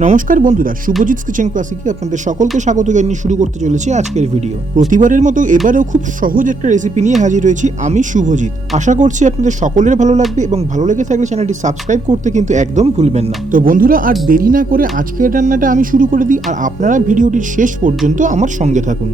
নমস্কার বন্ধুরা, শুভজিৎ কিচেন ক্লাসিকে আপনাদের সকলকে স্বাগত জানিয়ে শুরু করতে চলেছি আজকের ভিডিও। প্রতিবারের মতো এবারেও খুব সহজ একটা রেসিপি নিয়ে হাজির হয়েছি আমি শুভজিৎ। আশা করছি আপনাদের সকলের ভালো লাগবে এবং ভালো লেগে থাকলে চ্যানেলটি সাবস্ক্রাইব করতে কিন্তু একদম ভুলবেন না। তো বন্ধুরা, আর দেরি না করে আজকের রান্নাটা আমি শুরু করে দিই, আর আপনারা ভিডিওটির শেষ পর্যন্ত আমার সঙ্গে থাকুন।